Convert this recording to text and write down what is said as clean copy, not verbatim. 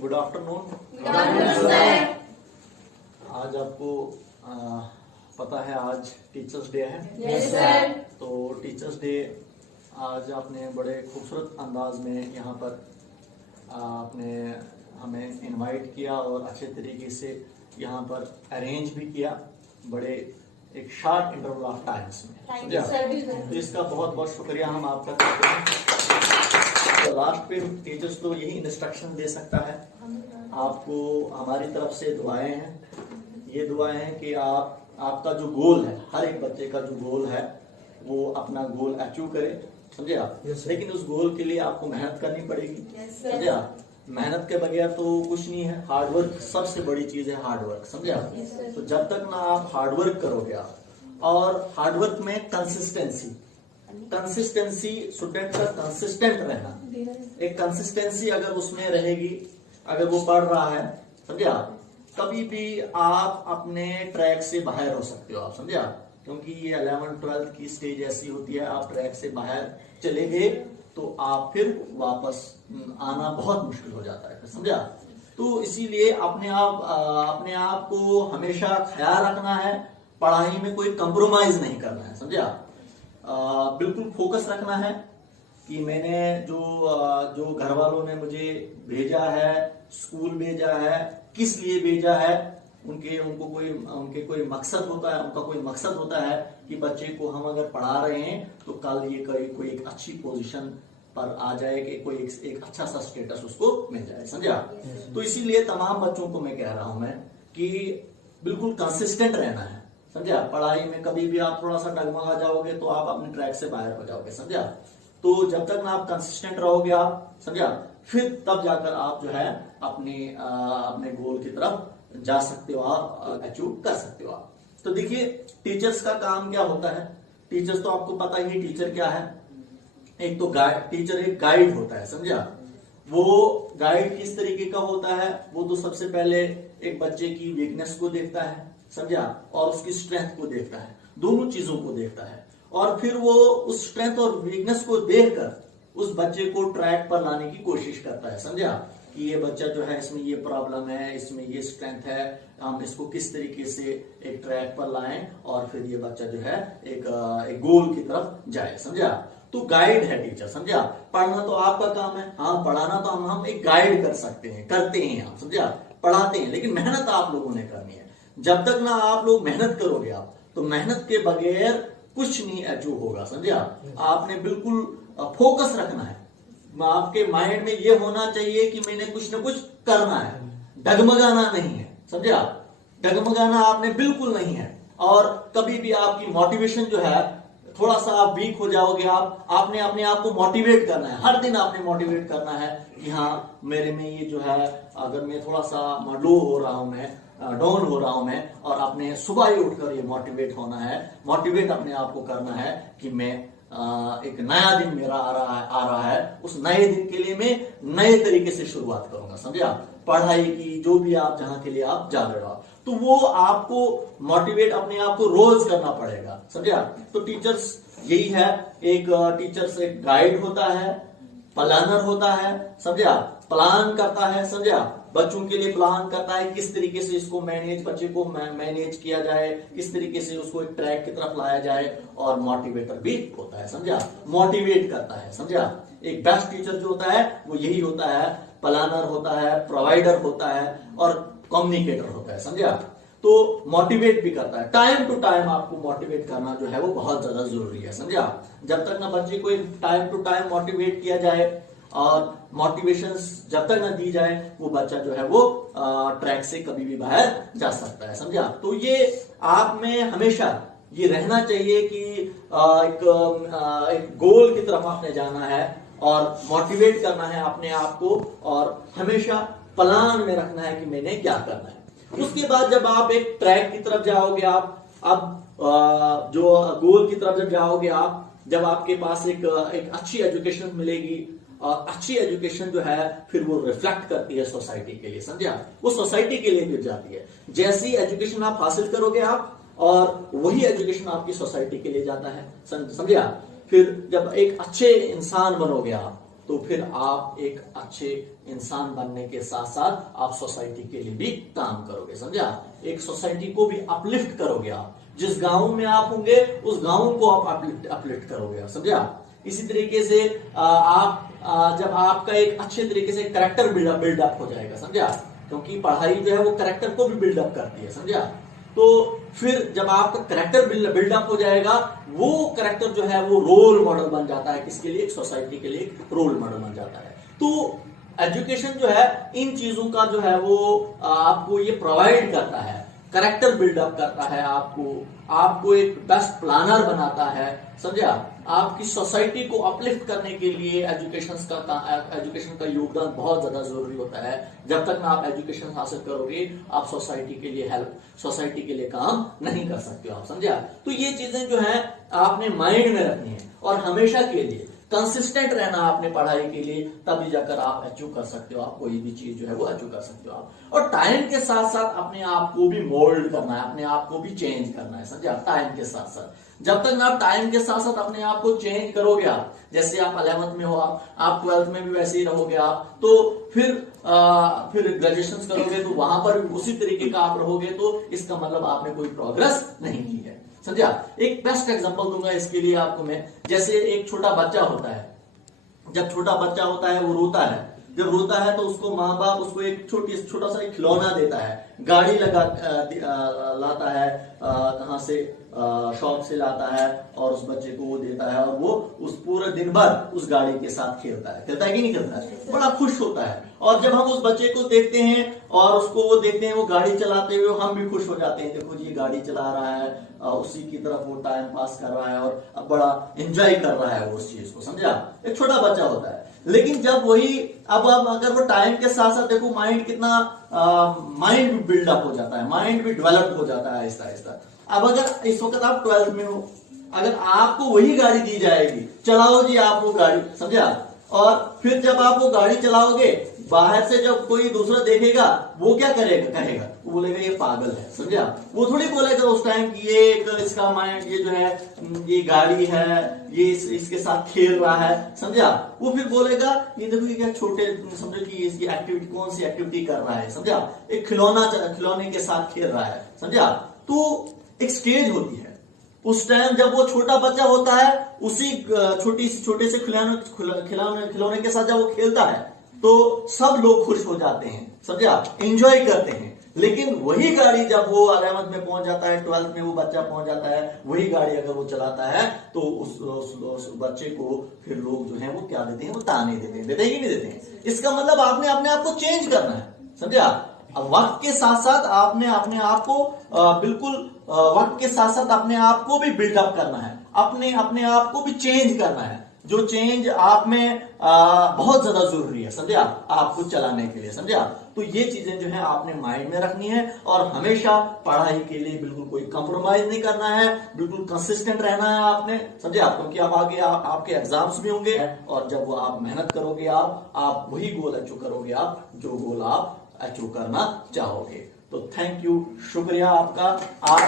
Good afternoon. आज आपको पता है आज टीचर्स डे है। Yes sir. तो टीचर्स डे आज आपने बड़े खूबसूरत अंदाज में यहाँ पर आपने हमें इनवाइट किया और अच्छे तरीके से यहाँ पर अरेंज भी किया, बड़े एक शार्ट इंटरवल ऑफ टाइम्स में। Thank you sir. तो इसका बहुत बहुत शुक्रिया हम आपका करते हैं। तो लास्ट पे टीचर्स तो यही इंस्ट्रक्शन दे सकता है। आपको हमारी तरफ से दुआएं हैं। ये दुआएं हैं कि आपका जो गोल है, हर एक बच्चे का जो गोल है वो अपना गोल अचीव करे, समझे आप। लेकिन उस गोल के लिए आपको मेहनत करनी पड़ेगी, समझे आप। मेहनत के बगैर तो कुछ नहीं है। हार्डवर्क सबसे बड़ी चीज है, हार्डवर्क, समझे आप। तो जब तक ना आप हार्डवर्क करोगे आप, और हार्डवर्क में कंसिस्टेंसी स्टूडेंट का कंसिस्टेंट रहना, एक कंसिस्टेंसी अगर उसमें रहेगी, अगर वो पढ़ रहा है, समझे आप, कभी भी आप अपने ट्रैक से बाहर हो सकते हो आप, समझे आप। क्योंकि ये 11th-12th की स्टेज ऐसी होती है, आप ट्रैक से बाहर चले गए तो आप फिर वापस आना बहुत मुश्किल हो जाता है, समझे आप। तो इसीलिए अपने आप को हमेशा ख्याल रखना है, पढ़ाई में कोई कंप्रोमाइज नहीं करना है, समझे आप। बिल्कुल फोकस रखना है कि मैंने जो घर वालों ने मुझे भेजा है, स्कूल भेजा है, किस लिए भेजा है, उनके कोई मकसद होता है, उनका कोई मकसद होता है कि बच्चे को हम अगर पढ़ा रहे हैं तो कल ये कोई एक अच्छी पोजीशन पर आ जाए, कि कोई एक अच्छा सा स्टेटस उसको मिल जाए, समझे आप। तो इसीलिए तमाम बच्चों को मैं कह रहा हूं मैं कि बिल्कुल कंसिस्टेंट रहना है, समझे आप। पढ़ाई में कभी भी आप थोड़ा सा डगमगा जाओगे तो आप अपने ट्रैक से बाहर हो जाओगे, समझे आप। तो जब तक ना आप कंसिस्टेंट रहोगे आप, समझे आप, फिर तब जाकर आप जो है अपने गोल की तरफ जा सकते हो, आप अचीव कर सकते हो आप। तो देखिए टीचर्स का काम क्या होता है। टीचर्स तो आपको पता ही, टीचर क्या है। एक तो टीचर एक गाइड होता है, समझे आप। वो गाइड किस तरीके का होता है, वो तो सबसे पहले एक बच्चे की वीकनेस को देखता है, समझा, और उसकी स्ट्रेंथ को देखता है, दोनों चीजों को देखता है। और फिर वो उस स्ट्रेंथ और वीकनेस को देखकर उस बच्चे को ट्रैक पर लाने की कोशिश करता है, समझा, कि ये बच्चा जो है, इसमें ये प्रॉब्लम है, इसमें ये स्ट्रेंथ है, हम इसको किस तरीके से एक ट्रैक पर लाएं और फिर ये बच्चा जो है एक गोल की तरफ जाए, समझा। तो गाइड है टीचर, समझा। पढ़ना तो आपका काम है, हाँ, पढ़ाना तो हम एक गाइड कर सकते हैं, करते हैं आप, समझा, पढ़ाते हैं, लेकिन मेहनत आप लोगों ने करनी है। जब तक ना आप लोग मेहनत करोगे आप, तो मेहनत के बगैर कुछ नहीं अचीव होगा, समझे आप। आपने बिल्कुल फोकस रखना है, आपके माइंड में ये होना चाहिए कि मैंने कुछ ना कुछ करना है, डगमगाना नहीं है, समझे आप। डगमगाना आपने बिल्कुल नहीं है। और कभी भी आपकी मोटिवेशन जो है, थोड़ा सा आप वीक हो जाओगे, आपने अपने आप को मोटिवेट करना है, हर दिन आपने मोटिवेट करना है कि हाँ, मेरे में ये जो है, अगर मैं थोड़ा सा लो हो रहा हूं, मैं डाउन हो रहा हूं मैं, और आपने सुबह ही उठकर ये मोटिवेट होना है, मोटिवेट अपने आप को करना है कि मैं एक नया दिन मेरा आ रहा है, उस नए दिन के लिए मैं नए तरीके से शुरुआत करूंगा, समझे आप। पढ़ाई की जो भी आप जहां के लिए आप जा रहे हो, तो वो आपको मोटिवेट अपने आप को रोज करना पड़ेगा, समझे आप। तो टीचर्स यही है, एक टीचर्स एक गाइड होता है, प्लानर होता है, समझे आप, प्लान करता है, समझे आप, बच्चों के लिए प्लान करता है किस तरीके से इसको बच्चे को मैनेज किया जाए, किस तरीके से उसको एक ट्रैक की तरफ लाया जाए। और मोटिवेटर भी होता है, समझा, मोटिवेट करता है, समझा। एक बेस्ट टीचर जो होता है वो यही होता है, प्लानर होता है, प्रोवाइडर होता है और कम्युनिकेटर होता है, समझा। तो मोटिवेट भी करता है, टाइम टू टाइम आपको मोटिवेट करना जो है वो बहुत ज्यादा जरूरी है, समझा। जब तक ना बच्चे को टाइम टू टाइम मोटिवेट किया जाए और मोटिवेशन जब तक ना दी जाए, वो बच्चा जो है वो ट्रैक से कभी भी बाहर जा सकता है, समझा। तो ये आप में हमेशा ये रहना चाहिए कि एक गोल की तरफ आपने जाना है और मोटिवेट करना है अपने आप को, और हमेशा प्लान में रखना है कि मैंने क्या करना है। उसके बाद जब आप एक ट्रैक की तरफ जाओगे, आप अब जो गोल की तरफ जब जाओगे आप, जब आपके पास एक अच्छी एजुकेशन मिलेगी, और अच्छी एजुकेशन जो है फिर वो रिफ्लेक्ट करती है सोसाइटी के लिए, समझे आप, वो सोसाइटी के लिए भी जाती है। जैसी एजुकेशन आप हासिल करोगे आप, और वही एजुकेशन आपकी सोसाइटी के लिए जाता है, समझे आप। फिर जब एक अच्छे इंसान बनोगे आप, तो फिर आप एक अच्छे इंसान बनने के साथ साथ आप सोसाइटी के लिए भी काम करोगे, समझा। एक सोसाइटी को भी अपलिफ्ट करोगे आप। जिस गांव में आप होंगे उस गांव को आप अपलिफ्ट करोगे, समझा। इसी तरीके से जब आपका एक अच्छे तरीके से करेक्टर बिल्डअप हो जाएगा, समझा, क्योंकि पढ़ाई जो है वो करेक्टर को भी बिल्डअप करती है, समझा। तो फिर जब आपका करेक्टर बिल्डअप हो जाएगा, वो करेक्टर जो है वो रोल मॉडल बन जाता है, किसके लिए? एक सोसाइटी के लिए एक रोल मॉडल बन जाता है। तो एजुकेशन जो है इन चीजों का जो है वो आपको ये प्रोवाइड करता है, करेक्टर बिल्डअप करता है, आपको एक बेस्ट प्लानर बनाता है, समझा। आपकी सोसाइटी को अपलिफ्ट करने के लिए एजुकेशन का योगदान बहुत ज्यादा जरूरी होता है। जब तक ना आप एजुकेशन हासिल करोगे, आप सोसाइटी के लिए काम नहीं कर सकते हो आप, समझा। तो ये चीजें जो है आपने माइंड में रखनी है और हमेशा के लिए कंसिस्टेंट रहना आपने पढ़ाई के लिए, तभी जाकर आप अचीव कर सकते हो, आप कोई भी चीज जो है वो अचीव कर सकते हो आप। और टाइम के साथ साथ अपने आप को भी मोल्ड करना है, अपने आप को भी चेंज करना है, समझा। टाइम के साथ साथ जब तक आप टाइम के साथ साथ अपने आप को चेंज करोगे, आप जैसे आप 11th में हो, आप 12th में भी वैसे ही रहोगे आप, तो फिर ग्रेजुएशन करोगे तो वहां पर उसी तरीके का आप रहोगे, तो इसका मतलब आपने कोई प्रोग्रेस नहीं की है, समझा। एक बेस्ट एग्जांपल दूंगा इसके लिए आपको मैं। जैसे एक छोटा बच्चा होता है, जब छोटा बच्चा होता है वो रोता है, जब रोता है तो उसको माँ बाप उसको एक छोटा सा एक खिलौना देता है, गाड़ी लाता है, कहाँ से शॉप से लाता है, और उस बच्चे को वो देता है, और वो उस पूरे दिन भर उस गाड़ी के साथ खेलता है कि नहीं खेलता है? बड़ा खुश होता है। और जब हम उस बच्चे को देखते हैं और उसको वो देखते हैं वो गाड़ी चलाते हुए, हम भी खुश हो जाते हैं, देखो जी ये गाड़ी चला रहा है, उसी की तरफ वो टाइम पास कर रहा है और अब बड़ा एंजॉय कर रहा है वो उस चीज को, समझा। एक छोटा बच्चा होता है। लेकिन जब वही अब अगर वो टाइम के साथ साथ देखो माइंड भी बिल्डअप हो जाता है, माइंड भी डेवलप हो जाता है आहिस्ता आहिस्ता। अब अगर इस वक्त आप 12th में हो, अगर आपको वही गाड़ी दी जाएगी, चलाओ जी आप वो गाड़ी, समझा। और फिर जब आप वो गाड़ी चलाओगे, बाहर से जब कोई दूसरा देखेगा, वो क्या कहेगा, वो बोलेगा ये पागल है, समझा। वो थोड़ी बोलेगा उस टाइम कि ये इसका माइंड ये जो है ये गाड़ी है, ये इसके साथ खेल रहा है, समझा। वो फिर बोलेगा ये देखो ये क्या छोटे, समझो कि इसकी एक्टिविटी कौन सी एक्टिविटी कर रहा है, समझा। एक खिलौने के साथ खेल रहा है, समझा। तो एक स्टेज होती है, उस टाइम जब वो छोटा बच्चा होता है, उसी छोटे से खिलौने के साथ जब वो खेलता है, तो सब लोग खुश हो जाते हैं, समझा, एंजॉय करते हैं। लेकिन वही गाड़ी जब वो 11th में पहुंच जाता है, 12th में वो बच्चा पहुंच जाता है, वही गाड़ी अगर वो चलाता है, तो उस बच्चे को फिर लोग जो है वो क्या देते हैं, वो ताने देते हैं कि नहीं देते हैं। इसका मतलब आपने अपने आप को चेंज करना है, समझा। अब वक्त के साथ साथ आपने अपने आप को बिल्कुल वक्त के साथ साथ अपने आप को भी बिल्डअप करना है, अपने आप को भी चेंज करना है, जो चेंज आप में बहुत ज्यादा जरूरी है, समझा, आपको चलाने के लिए, समझा। तो ये चीजें जो है आपने माइंड में रखनी है और हमेशा पढ़ाई के लिए बिल्कुल कोई कंप्रोमाइज नहीं करना है, बिल्कुल कंसिस्टेंट रहना है आपने, समझा। क्योंकि अब आगे आपके एग्जाम्स भी होंगे और जब वो आप मेहनत करोगे, आप वही गोल अचीव करोगे, आप जो गोल आप अचीव करना चाहोगे। तो थैंक यू, शुक्रिया आपका। आप